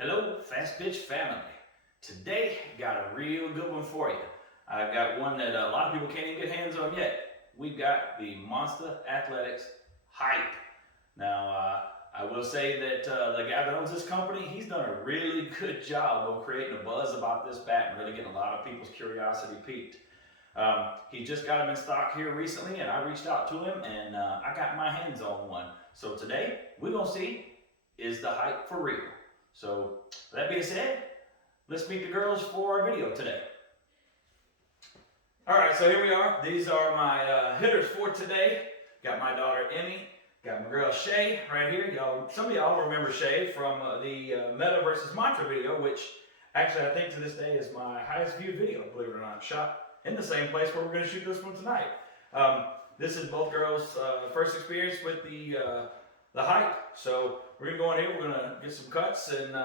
Hello, Fast Pitch family. Today, got a real good one for you. I've got one that a lot of people can't even get hands on yet. We've got the Monsta Athletics Hype. Now, I will say that the guy that owns this company, he's done a really good job of creating a buzz about this bat and really getting a lot of people's curiosity piqued. He just got him in stock here recently, and I reached out to him, and I got my hands on one. So today, we're gonna see, is the hype for real? So that being said, let's meet the girls for our video today. All right, so here we are. These are my hitters for today. Got my daughter Emmy, got my girl Shae right here. Some of y'all remember Shae from the Meta versus Mantra video, which actually I think to this day is my highest viewed video, believe it or not. Shot in the same place where we're going to shoot this one tonight. This is both girls' first experience with the hype. So we're gonna go in here, we're gonna get some cuts and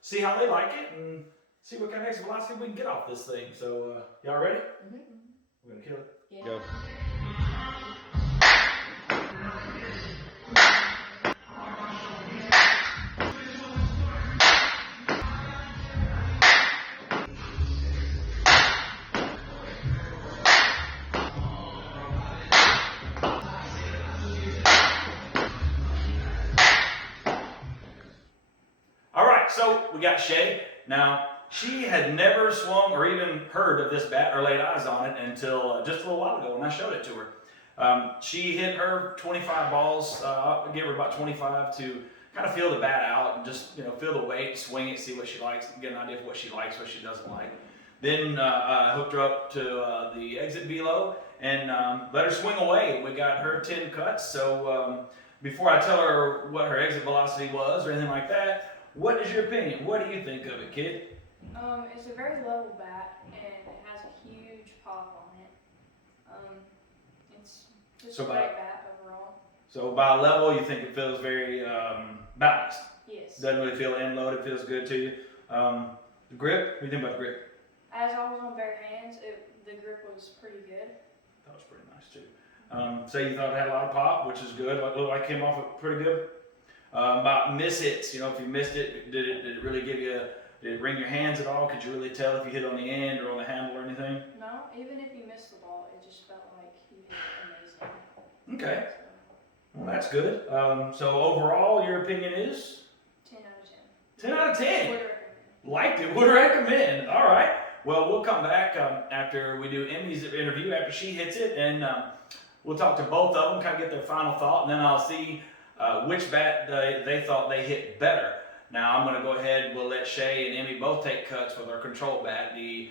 see how they like it and see what kind of exit velocity we can get off this thing. So y'all ready? Mm-hmm. We're gonna kill it. Yeah. Go. So we got Shae. Now, she had never swung or even heard of this bat or laid eyes on it until just a little while ago when I showed it to her. She hit her 25 balls. I give her about 25 to kind of feel the bat out and just feel the weight, swing it, see what she likes, get an idea of what she likes, what she doesn't like. Then I hooked her up to the exit velo and let her swing away. We got her 10 cuts. So before I tell her what her exit velocity was or anything like that, what is your opinion? What do you think of it, kid? It's a very level bat and it has a huge pop on it. It's just a great bat overall. So by level, you think it feels very balanced? Yes. Doesn't really feel end loaded, feels good to you. The grip, what do you think about the grip? As I was on bare hands, the grip was pretty good. That was pretty nice too. So you thought it had a lot of pop, which is good. Looked like it came off it pretty good. About miss hits, if you missed it, did it really give you, did it ring your hands at all? Could you really tell if you hit on the end or on the handle or anything? No, even if you missed the ball, it just felt like you hit amazing. Okay, well that's good. So overall, your opinion is? 10 out of 10. 10 out of 10? Would recommend. Liked it, would recommend. All right, well we'll come back after we do Emmy's interview, after she hits it, and we'll talk to both of them, kind of get their final thought, and then I'll see which bat they thought they hit better. Now I'm going to go ahead, we'll let Shae and Emmy both take cuts with our control bat, the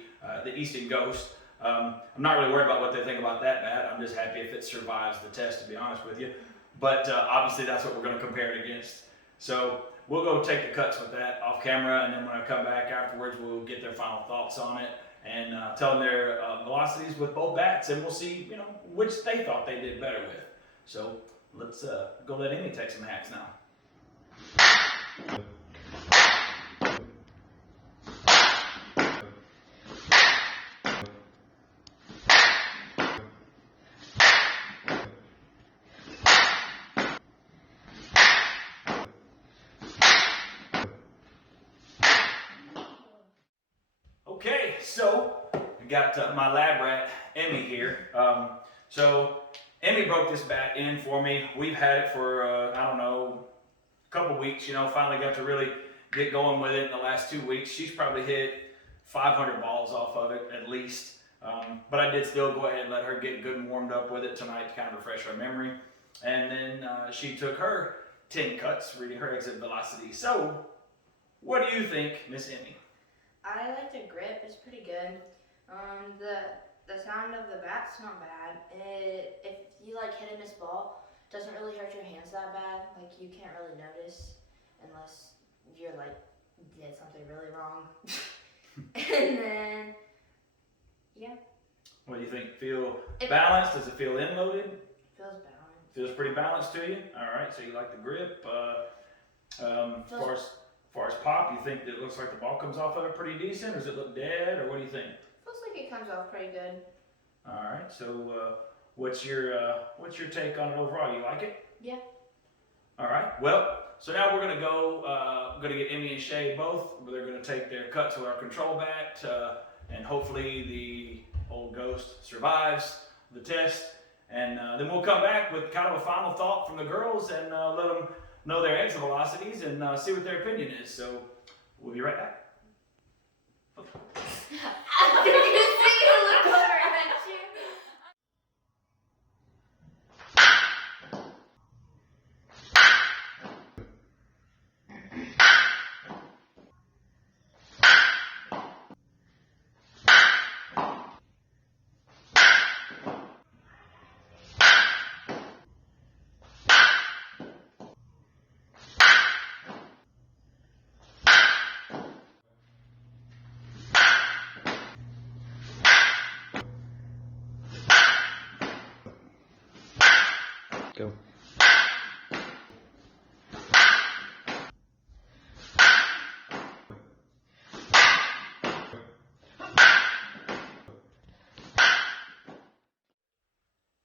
Easton Ghost. I'm not really worried about what they think about that bat. I'm just happy if it survives the test, to be honest with you. But obviously that's what we're going to compare it against. So we'll go take the cuts with that off camera, and then when I come back afterwards, we'll get their final thoughts on it and tell them their velocities with both bats, and we'll see which they thought they did better with. So let's go let Emmy take some hacks now. Okay, so we got my lab rat, Emmy here. So Emmy broke this bat in for me. We've had it for, I don't know, a couple weeks, finally got to really get going with it in the last 2 weeks. She's probably hit 500 balls off of it at least. But I did still go ahead and let her get good and warmed up with it tonight to kind of refresh her memory. And then she took her 10 cuts, reading her exit velocity. So, what do you think, Miss Emmy? I like the grip, it's pretty good. The sound of the bat's not bad. If you hit and miss ball, it doesn't really hurt your hands that bad. You can't really notice unless you're did something really wrong. And then, yeah. What do you think? Feel balanced? Does it feel end loaded? Feels balanced. Feels pretty balanced to you? All right, so you like the grip. As far as pop, you think that it looks like the ball comes off of it pretty decent, or does it look dead, or what do you think? Feels like it comes off pretty good. All right, so what's your take on it overall? You like it? Yeah. All right, well, So now we're gonna go, get Emmy and Shae both. They're gonna take their cut to our control bat, and hopefully the old Ghost survives the test. And then we'll come back with kind of a final thought from the girls and let them know their exit velocities and see what their opinion is. So we'll be right back. I'm gonna see you look over at you. Go.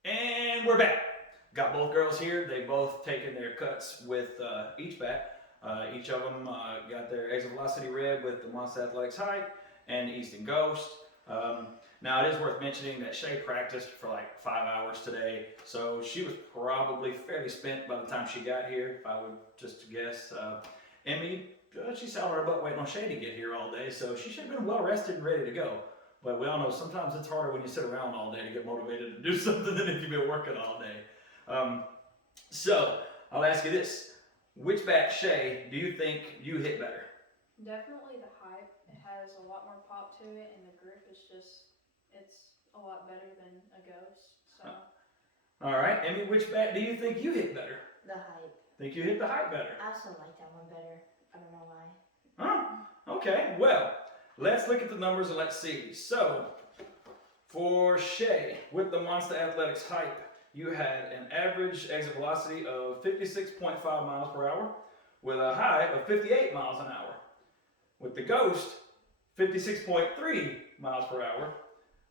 And we're back. Got both girls here. They both taken their cuts with each bat. Each of them got their exit velocity read with the Monsta Athletics Hype and the Easton Ghost. Now it is worth mentioning that Shae practiced for like 5 hours today, so she was probably fairly spent by the time she got here, if I would just guess. Emmy, she sat on her butt waiting on Shae to get here all day, so she should have been well rested and ready to go. But we all know sometimes it's harder when you sit around all day to get motivated to do something than if you've been working all day. So I'll ask you this: which bat, Shae, do you think you hit better? Definitely the Hype. It has a lot more pop to it, and the grip is just, it's a lot better than a Ghost. So. All right, Emmy, which bat do you think you hit better? The Hype. Think you hit the Hype better? I also like that one better. I don't know why. Huh? Okay, well, let's look at the numbers and let's see. So, for Shae, with the Monsta Athletics Hype, you had an average exit velocity of 56.5 miles per hour with a high of 58 miles an hour. With the Ghost, 56.3 miles per hour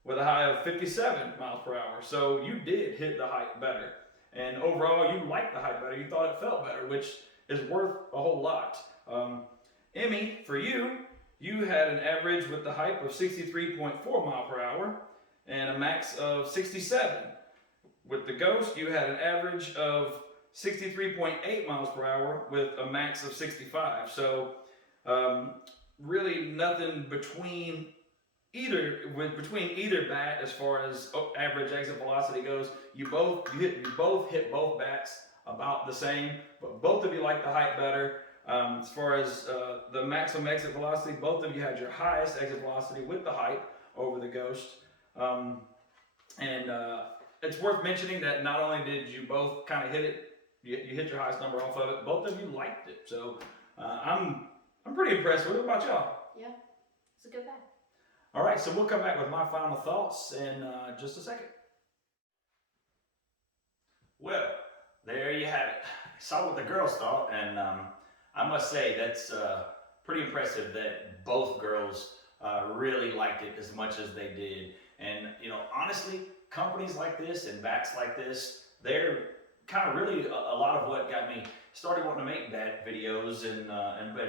with a high of 57 miles per hour. So you did hit the Hype better. And overall, you liked the Hype better. You thought it felt better, which is worth a whole lot. Emmy, for you, you had an average with the Hype of 63.4 miles per hour and a max of 67. With the Ghost, you had an average of 63.8 miles per hour with a max of 65. So really nothing between either bat as far as average exit velocity goes. You both hit both bats about the same, but both of you like the Hype better. As far as the maximum exit velocity, both of you had your highest exit velocity with the Hype over the Ghost. It's worth mentioning that not only did you both kind of hit it, you hit your highest number off of it, both of you liked it. So I'm pretty impressed with it. What about y'all? Yeah, it's a good bat. All right, so we'll come back with my final thoughts in just a second. Well, there you have it. Saw what the girls thought, and I must say that's pretty impressive that both girls really liked it as much as they did. And you know, honestly, companies like this and bats like this, they're kind of really a lot of what got me started wanting to make bat videos and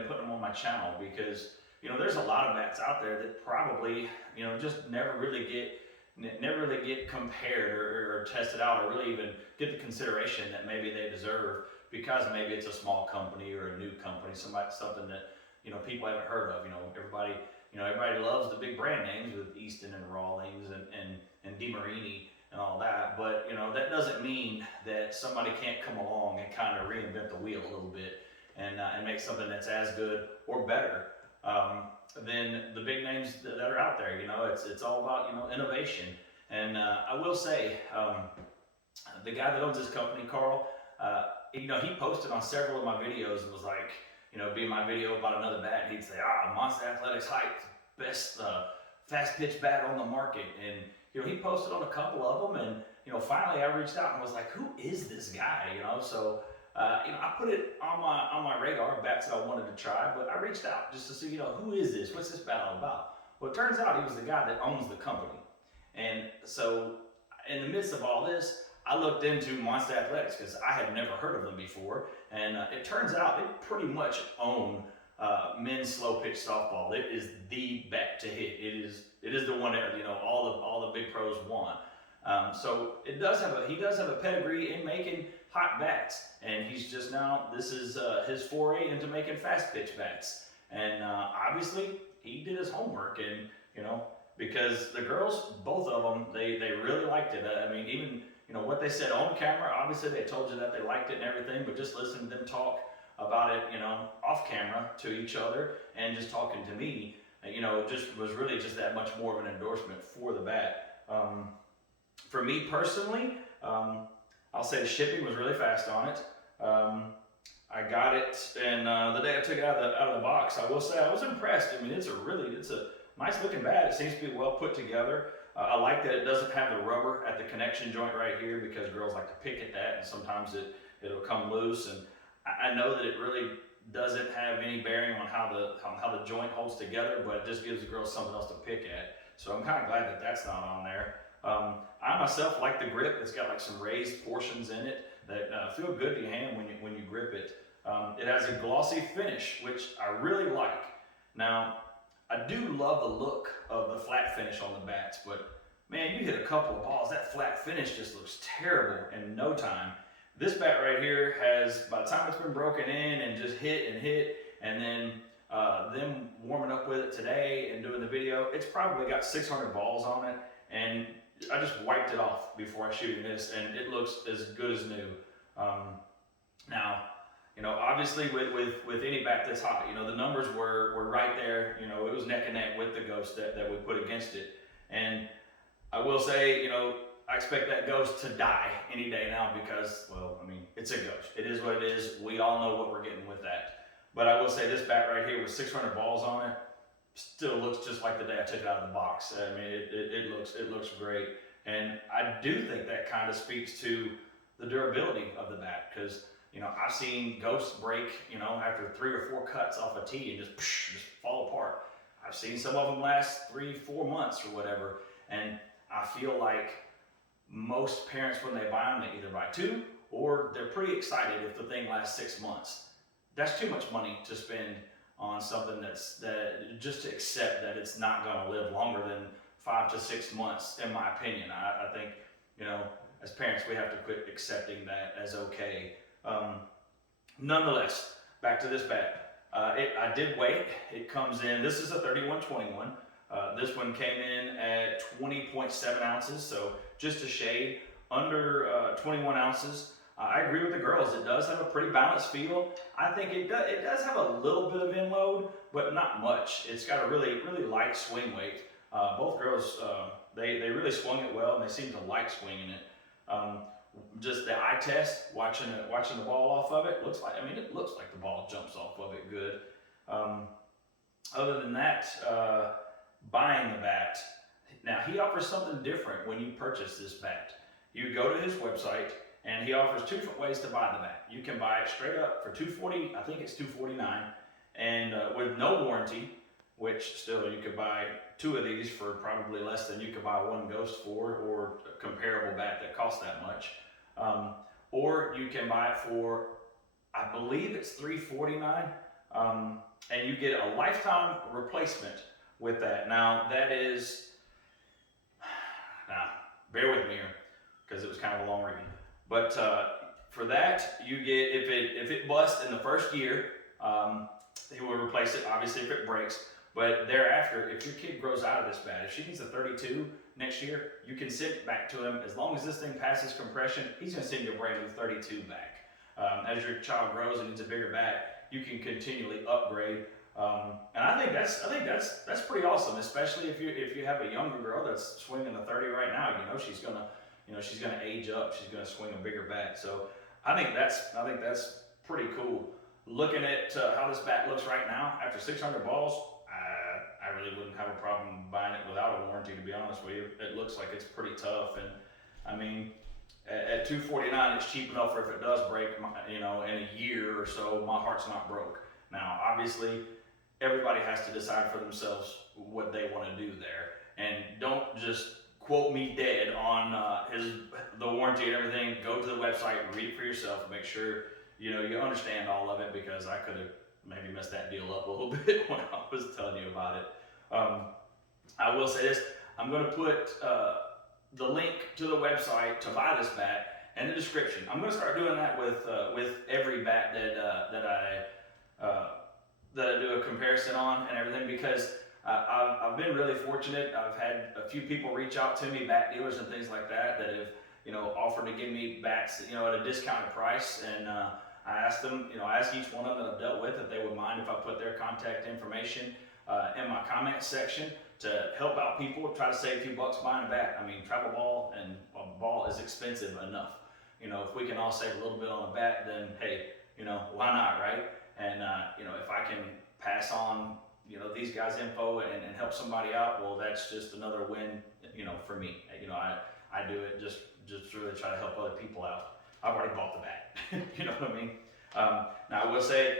putting them on my channel, because you know, there's a lot of bats out there that probably, you know, just never really get compared or tested out or really even get the consideration that maybe they deserve, because maybe it's a small company or a new company, something that, you know, people haven't heard of. You know, everybody loves the big brand names with Easton and Rawlings and DeMarini and all that, but you know, that doesn't mean that somebody can't come along and kind of reinvent the wheel a little bit and make something that's as good or better than the big names that are out there. You know, it's all about, you know, innovation. And I will say, the guy that owns this company, Carl, you know, he posted on several of my videos and was like, you know, be my video about another bat, and he'd say, Monsta Athletics Hype, best fast pitch bat on the market. And you know, he posted on a couple of them, and you know, finally I reached out and was like, who is this guy? You know, so you know, I put it on my radar of bats that I wanted to try, but I reached out just to see, you know, who is this? What's this bat all about? Well, it turns out he was the guy that owns the company. And so in the midst of all this, I looked into Monsta Athletics because I had never heard of them before, and it turns out they pretty much own men's slow pitch softball. It is the bat to hit. It is the one that all the big pros want. So he does have a pedigree in making hot bats, and he's just now, this is his foray into making fast pitch bats. And obviously he did his homework, and because the girls, both of them, they really liked it. I mean, even what they said on camera, obviously they told you that they liked it and everything, but just listening to them talk about it, off camera to each other and just talking to me, just was really just that much more of an endorsement for the bat. For me personally, I'll say the shipping was really fast on it. I got it, and the day I took it out of the box, I will say I was impressed. I mean, it's a nice looking bat. It seems to be well put together. I like that it doesn't have the rubber at the connection joint right here, because girls like to pick at that, and sometimes it'll come loose. And I know that it really doesn't have any bearing on how the joint holds together, but it just gives the girls something else to pick at. So I'm kind of glad that that's not on there. I myself like the grip. It's got like some raised portions in it that feel good to your hand when you grip it. It has a glossy finish, which I really like. Now, I do love the look of the flat finish on the bats, but man, you hit a couple of balls, that flat finish just looks terrible in no time. This bat right here has, by the time it's been broken in and just hit, and then them warming up with it today and doing the video, it's probably got 600 balls on it, and I just wiped it off before I shoot this, and it looks as good as new. Now, obviously with any bat that's hot, the numbers were right there. It was neck and neck with the Ghost that we put against it. And I will say, I expect that Ghost to die any day now because, well, I mean, it's a Ghost. It is what it is. We all know what we're getting with that. But I will say this bat right here with 600 balls on it still looks just like the day I took it out of the box. I mean, it looks great. And I do think that kind of speaks to the durability of the bat, because I've seen Ghosts break, after 3 or 4 cuts off a tee and just fall apart. I've seen some of them last 3-4 months or whatever, and I feel like most parents, when they buy them, they either buy 2 or they're pretty excited if the thing lasts 6 months. That's too much money to spend on something that just to accept that it's not going to live longer than 5 to 6 months, in my opinion. I think, as parents, we have to quit accepting that as okay. Nonetheless, back to this bat. I did weigh it. It comes in, this is a 3121. This one came in at 20.7 ounces, so just a shade under 21 ounces. I agree with the girls. It does have a pretty balanced feel. I think it does have a little bit of inload, but not much. It's got a really, really light swing weight. Both girls, they really swung it well, and they seem to like swinging it. Just the eye test, watching the ball off of it, it looks like the ball jumps off of it good. Other than that, buying the bat. Now, he offers something different when you purchase this bat. You go to his website, and he offers 2 different ways to buy the bat. You can buy it straight up for $240, I think it's $249, and with no warranty, which still you could buy 2 of these for probably less than you could buy 1 Ghost for, or a comparable bat that costs that much. Or you can buy it for, I believe it's $349, and you get a lifetime replacement with that. Now bear with me here, because it was kind of a long reading. But for that, you get, if it busts in the first year, he will replace it, obviously, if it breaks. But thereafter, if your kid grows out of this bat, if she needs a 32 next year, you can send it back to him. As long as this thing passes compression, he's going to send you a brand new 32 back. As your child grows and needs a bigger bat, you can continually upgrade. And I think that's pretty awesome, especially if you have a younger girl that's swinging a 30 right now. She's gonna age up. She's gonna swing a bigger bat. So I think that's pretty cool. Looking at how this bat looks right now, after 600 balls, I really wouldn't have a problem buying it without a warranty, to be honest with you. It looks like it's pretty tough, and I mean, at $249, it's cheap enough for if it does break, in a year or so, my heart's not broke. Now, obviously, everybody has to decide for themselves what they want to do there, and don't just quote me dead on the warranty and everything, go to the website, read it for yourself, and make sure you understand all of it, because I could have maybe messed that deal up a little bit when I was telling you about it. I will say this: I'm going to put the link to the website to buy this bat in the description. I'm going to start doing that with every bat that I do a comparison on and everything, because I've been really fortunate. I've had a few people reach out to me, bat dealers and things like that have offered to give me bats at a discounted price, and I asked them, I asked each one of them that I've dealt with if they would mind if I put their contact information in my comment section to help out people, try to save a few bucks buying a bat. I mean, travel ball and a ball is expensive enough. If we can all save a little bit on a bat, then hey, why not, right? And if I can pass on these guys' info and help somebody out, well, that's just another win, for me. I do it just really try to help other people out. I've already bought the bat. You know what I mean? Now I will say,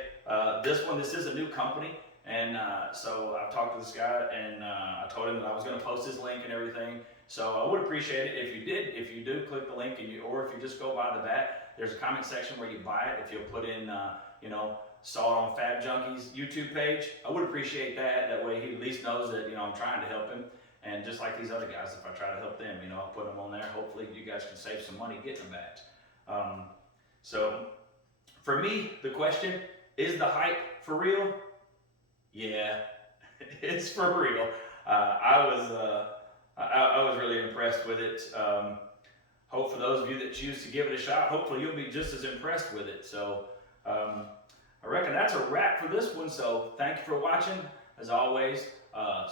this is a new company, and so I've talked to this guy, and I told him that I was going to post his link and everything. So I would appreciate it if you do click the link, or if you just go buy the bat. There's a comment section where you buy it. If you'll put in, saw it on Fab Junkies YouTube page, I would appreciate that. That way he at least knows that I'm trying to help him. And just like these other guys, if I try to help them, I'll put them on there. Hopefully you guys can save some money getting them bat. So for me, the question, is the hype for real? Yeah, it's for real. I was really impressed with it. Hope for those of you that choose to give it a shot, hopefully you'll be just as impressed with it. So I reckon that's a wrap for this one. So thank you for watching. As always,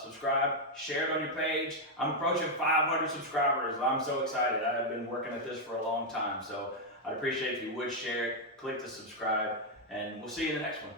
subscribe, share it on your page. I'm approaching 500 subscribers. I'm so excited. I've been working at this for a long time. So I'd appreciate if you would share it, click the subscribe, and we'll see you in the next one.